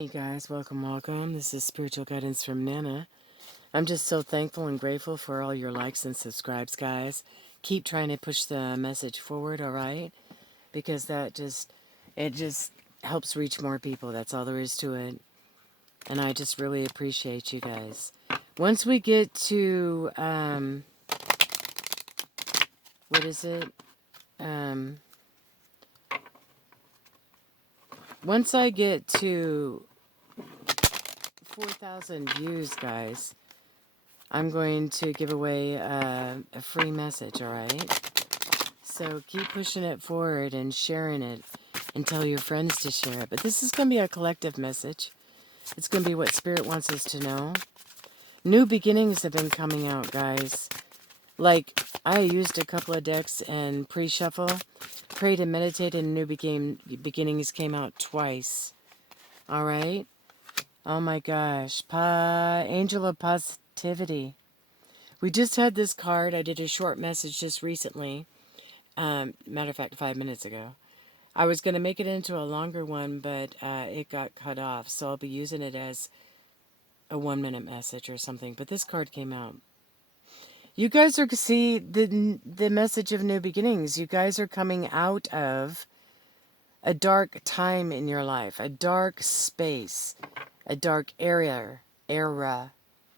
Hey guys, welcome. This is Spiritual Guidance from Nana. I'm just so thankful and grateful for all your likes and subscribes, guys. Keep trying to push the message forward, all right? Because it just helps reach more people. That's all there is to it. And I just really appreciate you guys. Once we get to, what is it? Um, Once I get to 4,000 views, guys, I'm going to give away a free message, all right? So keep pushing it forward and sharing it and tell your friends to share it. But this is going to be a collective message. It's going to be what Spirit wants us to know. New beginnings have been coming out, guys. Like, I used a couple of decks and pre-shuffle, prayed and meditated, and beginnings came out twice. All right? Oh my gosh. Angel of Positivity. We just had this card. I did a short message just recently. Matter of fact, 5 minutes ago. I was going to make it into a longer one, but it got cut off. So I'll be using it as a 1 minute message or something. But this card came out. You guys are see the message of new beginnings. You guys are coming out of a dark time in your life, a dark space, a dark era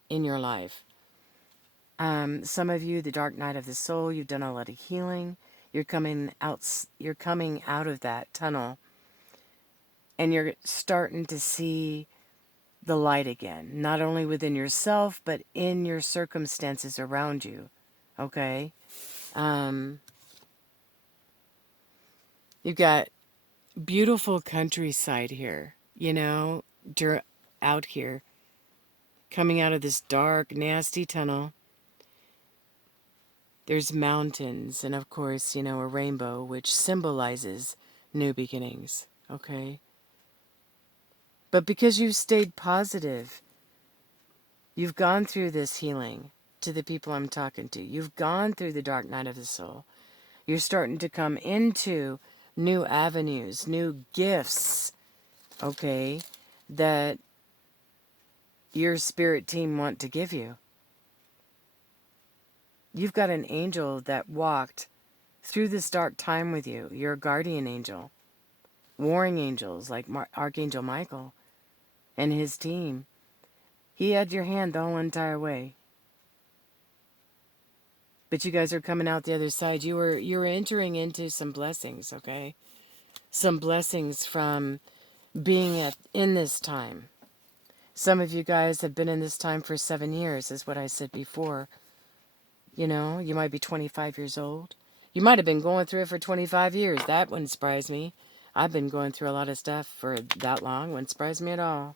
in your life. Some of you, the dark night of the soul, you've done a lot of healing. You're coming out. You're coming out of that tunnel, and you're starting to see the light again. Not only within yourself, but in your circumstances around you. Okay, you've got beautiful countryside here. Out here, coming out of this dark, nasty tunnel. There's mountains, and of course, a rainbow, which symbolizes new beginnings, okay? But because you've stayed positive, you've gone through this healing to the people I'm talking to. You've gone through the dark night of the soul. You're starting to come into new avenues, new gifts, okay, that your spirit team want to give you. You've got an angel that walked through this dark time with you. You're a guardian angel. Warring angels like Archangel Michael and his team. He had your hand the whole entire way. But you guys are coming out the other side. You're entering into some blessings, okay? Some blessings from being in this time. Some of you guys have been in this time for 7 years, is what I said before. You might be 25 years old. You might have been going through it for 25 years. That wouldn't surprise me. I've been going through a lot of stuff for that long. Wouldn't surprise me at all.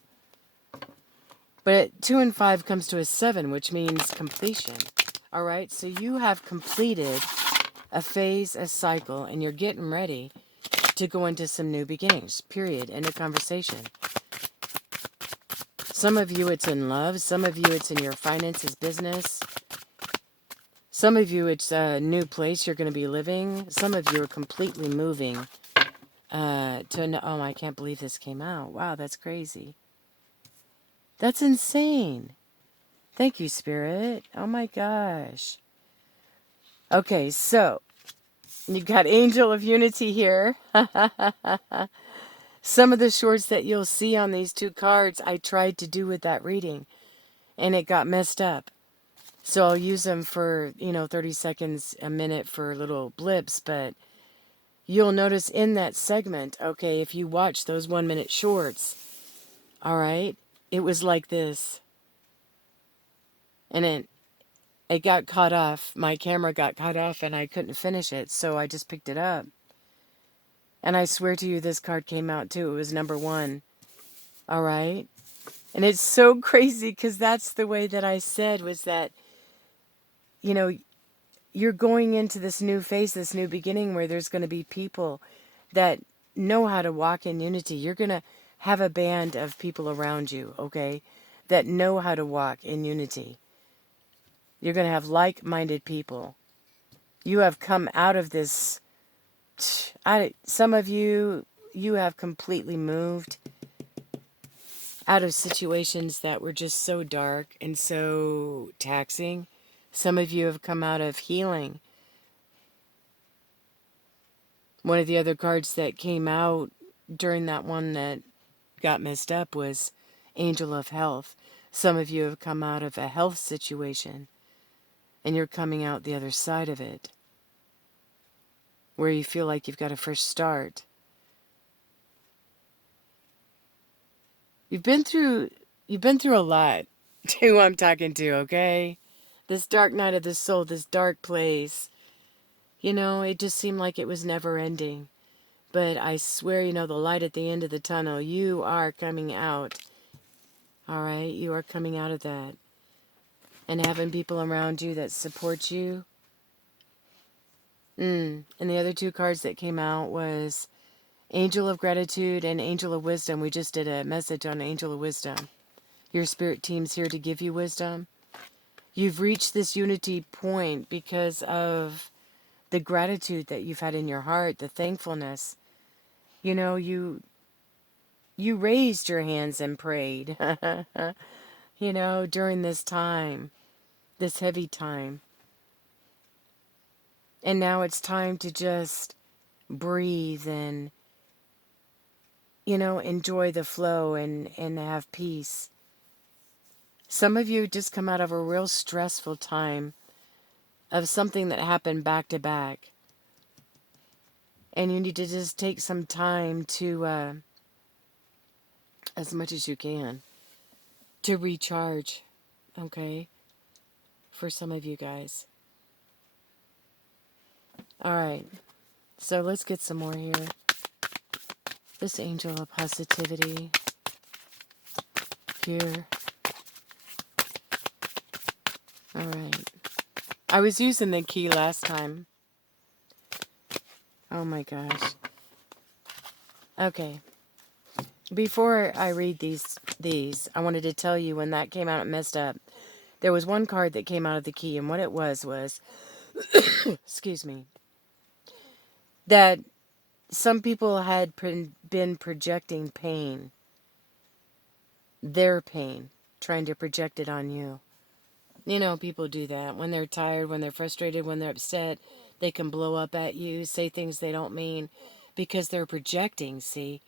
But 2 and 5 comes to a 7, which means completion. All right, so you have completed a phase, a cycle, and you're getting ready to go into some new beginnings, period. End of conversation. Some of you, it's in love. Some of you, it's in your finances, business. Some of you, it's a new place you're going to be living. Some of you are completely moving oh, I can't believe this came out. Wow, that's crazy. That's insane. Thank you, Spirit. Oh my gosh. Okay, so you've got Angel of Unity here. Some of the shorts that you'll see on these 2 cards, I tried to do with that reading, and it got messed up. So I'll use them for, 30 seconds, a minute for little blips, but you'll notice in that segment, okay, if you watch those 1 minute shorts, all right, it was like this. And it got cut off. My camera got cut off and I couldn't finish it, so I just picked it up. And I swear to you, this card came out too. It was number 1. All right? And it's so crazy because that's the way that I said was that, you're going into this new phase, this new beginning where there's going to be people that know how to walk in unity. You're going to have a band of people around you, okay, that know how to walk in unity. You're going to have like-minded people. You have come out of this. Some of you have completely moved. out of situations that were just so dark and so taxing. Some of you have come out of healing. One of the other cards that came out during that one that got messed up was Angel of Health. Some of you have come out of a health situation and you're coming out the other side of it, where you feel like you've got a fresh start. You've been through a lot. Who I'm talking to, okay? This dark night of the soul, this dark place. You know, it just seemed like it was never ending. But I swear, you know, the light at the end of the tunnel, you are coming out. All right? You are coming out of that. And having people around you that support you. And the other two cards that came out was Angel of Gratitude and Angel of Wisdom. We just did a message on Angel of Wisdom. Your spirit team's here to give you wisdom. You've reached this unity point because of the gratitude that you've had in your heart, the thankfulness. You know, you raised your hands and prayed, you know, during this time, this heavy time. And now it's time to just breathe and, you know, enjoy the flow and have peace. Some of you just come out of a real stressful time of something that happened back to back. And you need to just take some time to, as much as you can, to recharge, okay, for some of you guys. All right, so let's get some more here. This angel of positivity here. All right. I was using the key last time. Oh my gosh. Okay. Before I read these, I wanted to tell you when that came out, it messed up. There was one card that came out of the key, and what it was, excuse me, that some people had been projecting pain, their pain, trying to project it on you. You know, people do that. When they're tired, when they're frustrated, when they're upset, they can blow up at you, say things they don't mean, because they're projecting, see,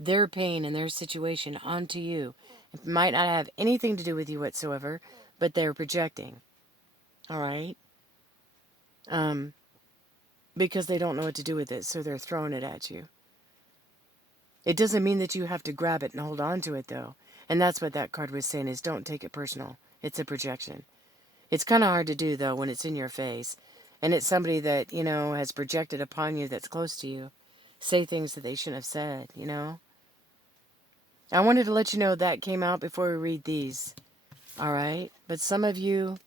their pain and their situation onto you. It might not have anything to do with you whatsoever, but they're projecting. All right? Because they don't know what to do with it, so they're throwing it at you. It doesn't mean that you have to grab it and hold on to it, though. And that's what that card was saying, is don't take it personal. It's a projection. It's kind of hard to do, though, when it's in your face. And it's somebody that, you know, has projected upon you that's close to you. Say things that they shouldn't have said, you know? I wanted to let you know that came out before we read these. All right? But some of you,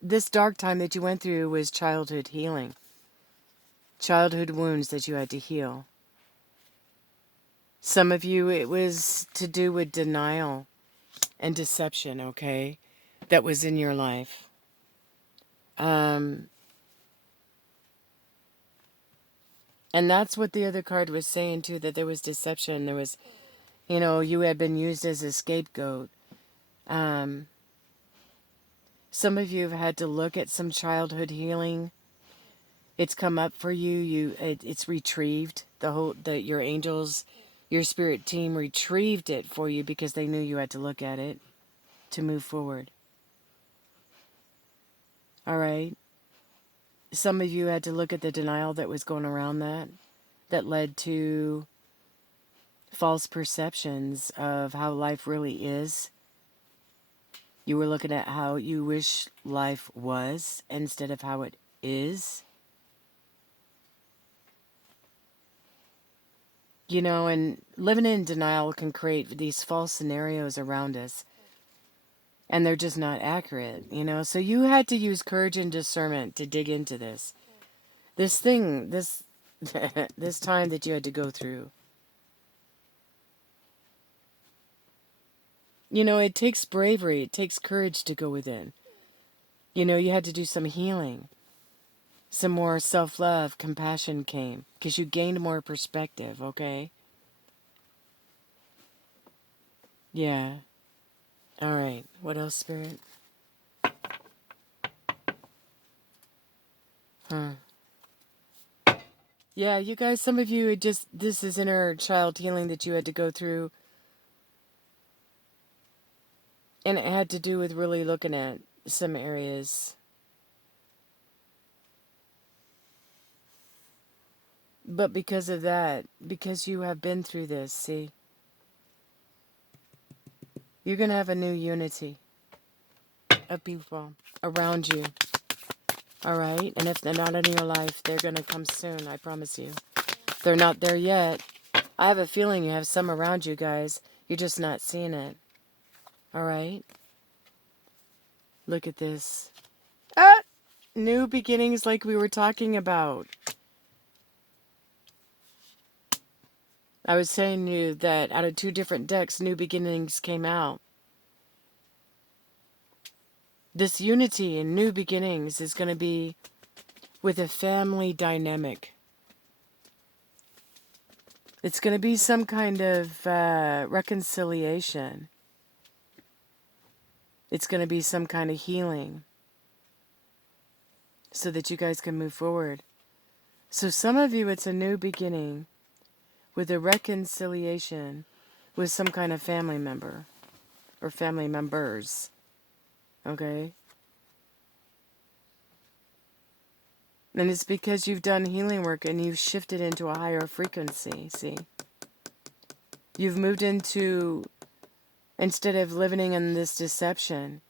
this dark time that you went through was childhood healing. Childhood wounds that you had to heal. Some of you, it was to do with denial and deception, okay? That was in your life. And that's what the other card was saying too, that there was deception. There was, you know, you had been used as a scapegoat. Some of you have had to look at some childhood healing. It's come up for you. It's retrieved. Your angels, your spirit team retrieved it for you because they knew you had to look at it to move forward. All right. Some of you had to look at the denial that was going around that led to false perceptions of how life really is. You were looking at how you wish life was instead of how it is. You know, and living in denial can create these false scenarios around us. And they're just not accurate, you know. So you had to use courage and discernment to dig into this. This thing, this time that you had to go through. You know, it takes bravery, it takes courage to go within. You know, you had to do some healing. some more self-love, compassion came because you gained more perspective, okay? Yeah. All right. What else, Spirit? Huh. Yeah, you guys, some of you, this is inner child healing that you had to go through. And it had to do with really looking at some areas. But because of that, because you have been through this, see, you're going to have a new unity of people around you. All right? And if they're not in your life, they're going to come soon, I promise you. They're not there yet. I have a feeling you have some around you guys. You're just not seeing it. All right? Look at this. Ah! New beginnings like we were talking about. I was saying to you that out of 2 different decks, new beginnings came out. This unity and new beginnings is going to be with a family dynamic. It's going to be some kind of reconciliation. It's going to be some kind of healing so that you guys can move forward. So some of you, it's a new beginning with a reconciliation with some kind of family member or family members. Okay? And it's because you've done healing work and you've shifted into a higher frequency, see? You've moved into, instead of living in this deception,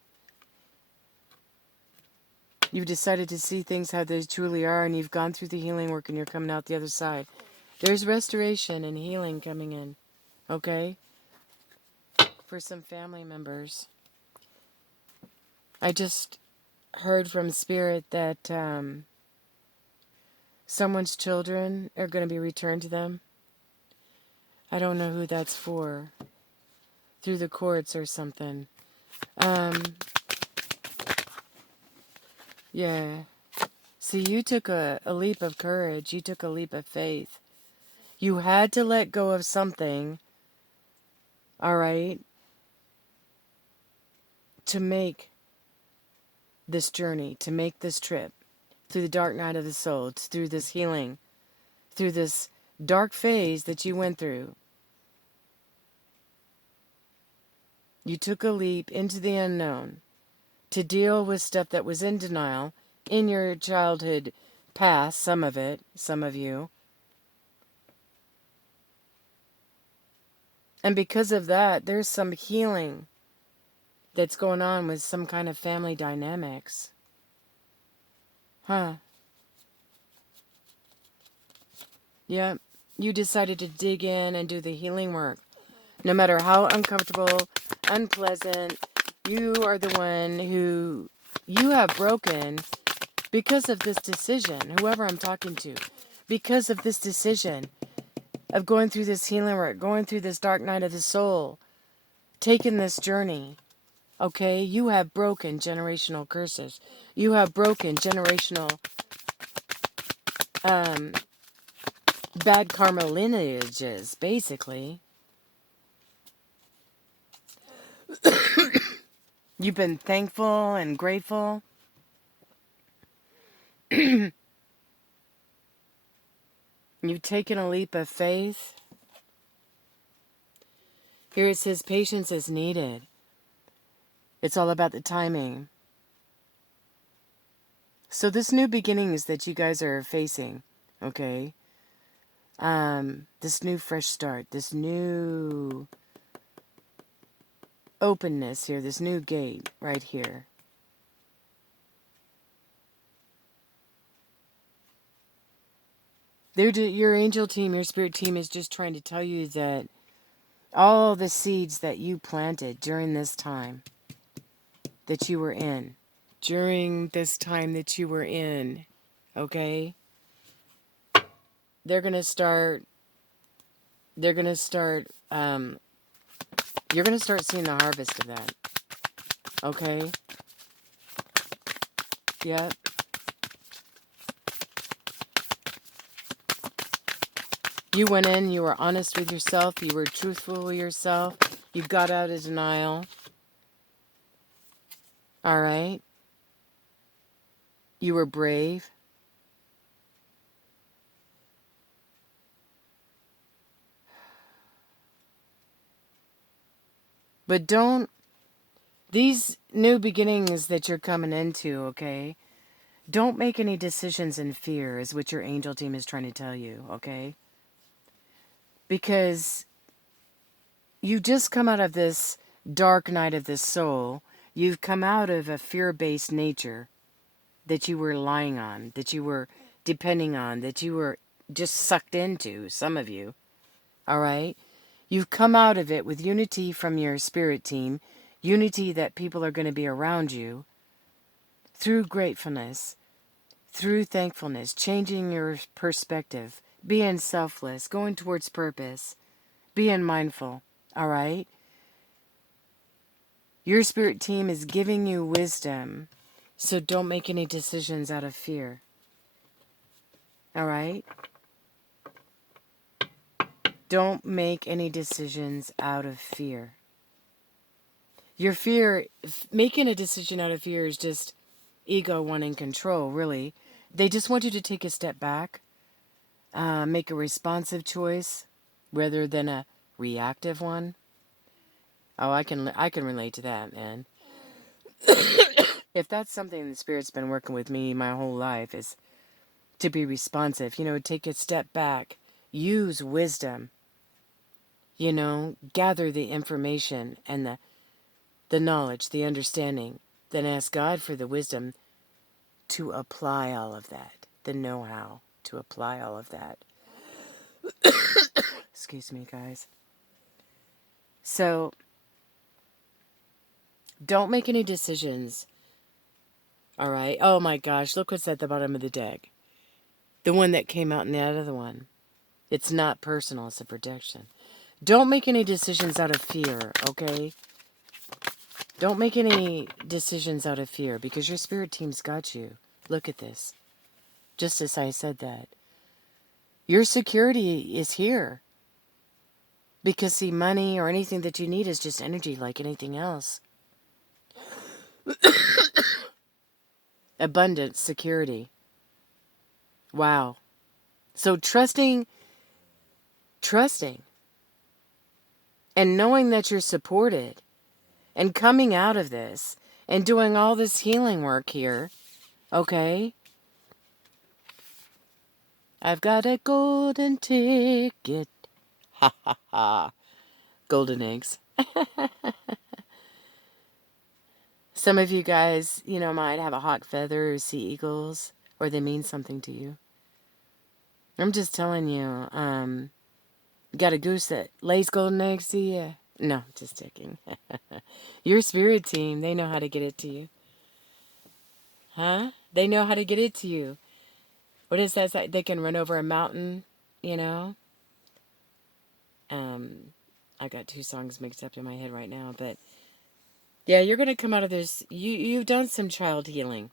you've decided to see things how they truly are, and you've gone through the healing work and you're coming out the other side. There's restoration and healing coming in, okay? For some family members. I just heard from Spirit that someone's children are going to be returned to them. I don't know who that's for. Through the courts or something. Yeah. See, you took a leap of courage. You took a leap of faith. You had to let go of something, all right, to make this journey, to make this trip through the dark night of the soul, through this healing, through this dark phase that you went through. You took a leap into the unknown to deal with stuff that was in denial in your childhood past, some of it, some of you. And because of that, there's some healing that's going on with some kind of family dynamics. Huh. Yep. You decided to dig in and do the healing work. No matter how uncomfortable, unpleasant, you are the one who you have broken because of this decision, whoever I'm talking to, because of this decision of going through this healing work, going through this dark night of the soul, taking this journey. Okay, you have broken generational curses. You have broken generational bad karma lineages, basically. You've been thankful and grateful. You've taken a leap of faith. Here it says patience is needed. It's all about the timing. So this new beginnings that you guys are facing, okay? This new fresh start, this new openness here, this new gate right here. Your angel team, your spirit team is just trying to tell you that all the seeds that you planted during this time that you were in, okay? They're going to start, you're going to start seeing the harvest of that, okay? Yep. You went in, you were honest with yourself, you were truthful with yourself, you got out of denial, all right? You were brave. But don't, these new beginnings that you're coming into, okay? Don't make any decisions in fear, is what your angel team is trying to tell you, okay? Because you just come out of this dark night of the soul. You've come out of a fear-based nature that you were relying on, that you were depending on, that you were just sucked into, some of you, all right? You've come out of it with unity from your spirit team, unity that people are going to be around you, through gratefulness, through thankfulness, changing your perspective, being selfless, going towards purpose, being mindful, all right? Your spirit team is giving you wisdom, so don't make any decisions out of fear, all right? Don't make any decisions out of fear. Your fear, making a decision out of fear is just ego wanting control, really. They just want you to take a step back, make a responsive choice rather than a reactive one. Oh, I can relate to that, man. If that's something the Spirit's been working with me my whole life, is to be responsive. Take a step back, use wisdom. Gather the information and the knowledge, the understanding. Then ask God for the wisdom to apply all of that, the know-how to apply all of that. Excuse me, guys. So, don't make any decisions, all right? Oh my gosh, look what's at the bottom of the deck. The one that came out in the other one. It's not personal, it's a protection. Don't make any decisions out of fear, okay? Don't make any decisions out of fear because your spirit team's got you. Look at this. Just as I said that. Your security is here. Because, see, money or anything that you need is just energy like anything else. Abundance, security. Wow. So trusting, and knowing that you're supported, and coming out of this, and doing all this healing work here, okay? I've got a golden ticket. Ha ha ha. Golden eggs. Some of you guys, might have a hawk feather or see eagles, or they mean something to you. I'm just telling you, got a goose that lays golden eggs to you? No, just checking. Your spirit team, they know how to get it to you. Huh? They know how to get it to you. What is that? They can run over a mountain, I got two songs mixed up in my head right now, but yeah, you're going to come out of this. You've done some child healing.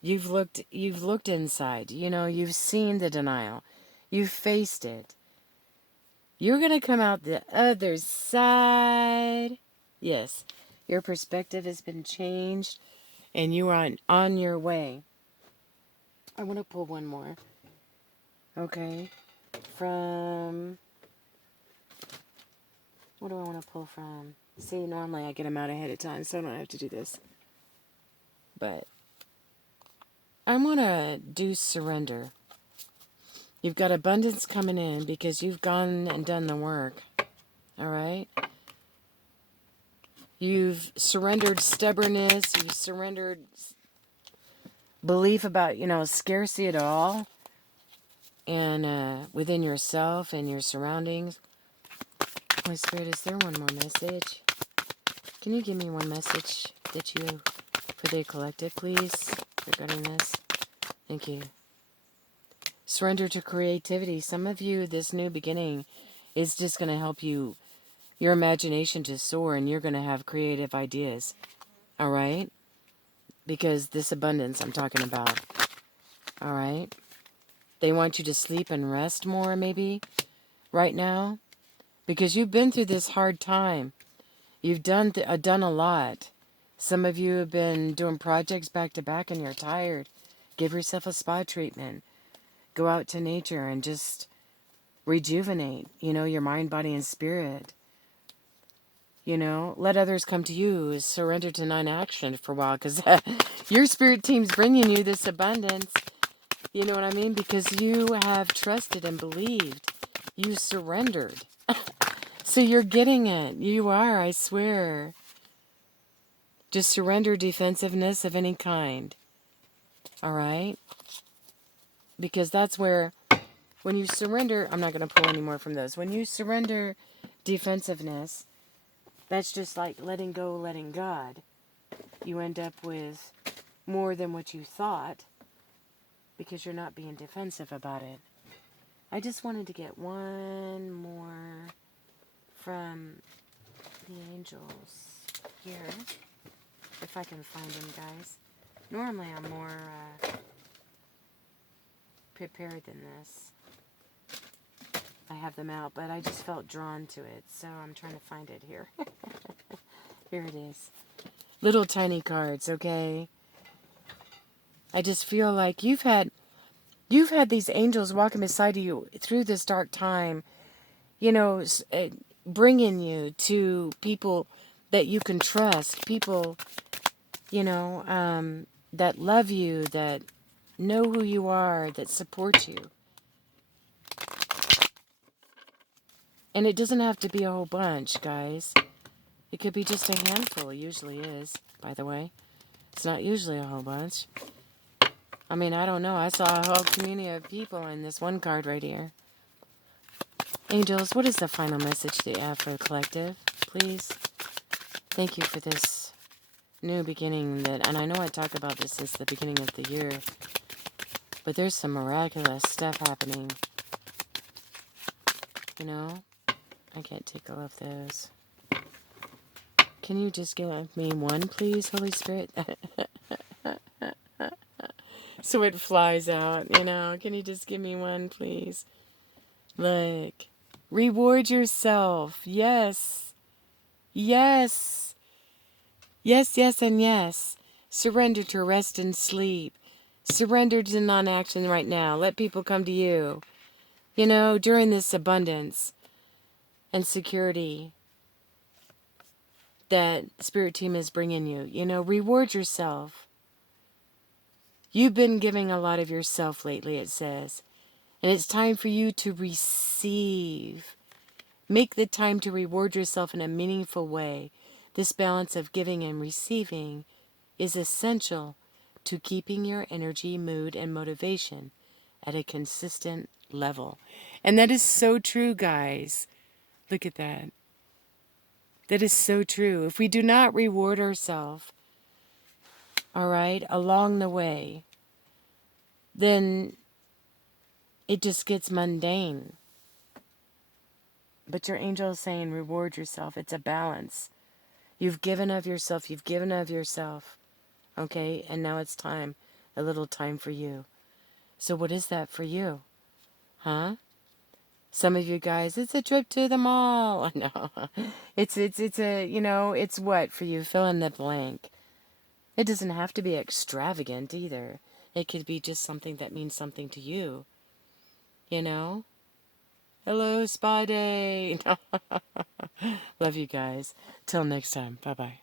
You've looked inside. You've seen the denial. You've faced it. You're going to come out the other side. Yes, your perspective has been changed and you are on your way. I want to pull one more. Okay. From... What do I want to pull from? See, normally I get them out ahead of time, so I don't have to do this. But I want to do surrender. You've got abundance coming in because you've gone and done the work. All right? You've surrendered stubbornness. You've surrendered belief about, scarcity at all. And within yourself and your surroundings. Holy Spirit, is there one more message? Can you give me one message that you for the collective, please, regarding this? Thank you. Surrender to creativity. Some of you, this new beginning is just going to help you, your imagination to soar, and you're going to have creative ideas. All right? Because this abundance I'm talking about. All right? They want you to sleep and rest more, maybe. right now because you've been through this hard time. You've done a lot. Some of you have been doing projects back to back and you're tired. Give yourself a spa treatment. Go out to nature and just rejuvenate, your mind, body, and spirit. Let others come to you. Surrender to non-action for a while because your spirit team's bringing you this abundance. You know what I mean? Because you have trusted and believed. You surrendered. So you're getting it. You are, I swear. Just surrender defensiveness of any kind. All right? Because that's where, when you surrender, I'm not going to pull any more from those. When you surrender defensiveness, that's just like letting go, letting God. You end up with more than what you thought because you're not being defensive about it. I just wanted to get one more from the angels here. If I can find them, guys. Normally I'm more prepared than this. I have them out, but I just felt drawn to it, so I'm trying to find it here. Here it is. Little tiny cards, okay? I just feel like you've had these angels walking beside you through this dark time, bringing you to people that you can trust, people, that love you, that know who you are, that support you. And it doesn't have to be a whole bunch, guys. It could be just a handful. It usually is, by the way. It's not usually a whole bunch. I mean, I don't know. I saw a whole community of people in this one card right here. Angels, what is the final message that you have for the collective? Please. Thank you for this new beginning and I know I talk about this since the beginning of the year, but there's some miraculous stuff happening. I can't take all of those. Can you just give me one, please, Holy Spirit? So it flies out, Can you just give me one, please? Look. Reward yourself. Yes. Yes. Yes, yes, and yes. Surrender to rest and sleep. Surrender to non-action right now. Let people come to you. During this abundance and security that Spirit Team is bringing you. Reward yourself. You've been giving a lot of yourself lately, it says. And it's time for you to receive. Make the time to reward yourself in a meaningful way. This balance of giving and receiving is essential to keeping your energy, mood, and motivation at a consistent level. And that is so true, guys. Look at that. That is so true. If we do not reward ourselves, all right, along the way, then it just gets mundane. But your angel is saying reward yourself. It's a balance. You've given of yourself. You've given of yourself. Okay? And now it's time. A little time for you. So what is that for you? Huh? Some of you guys, it's a trip to the mall. No. It's a, it's what for you? Fill in the blank. It doesn't have to be extravagant either. It could be just something that means something to you. Hello, Spa Day. Love you guys. Till next time. Bye-bye.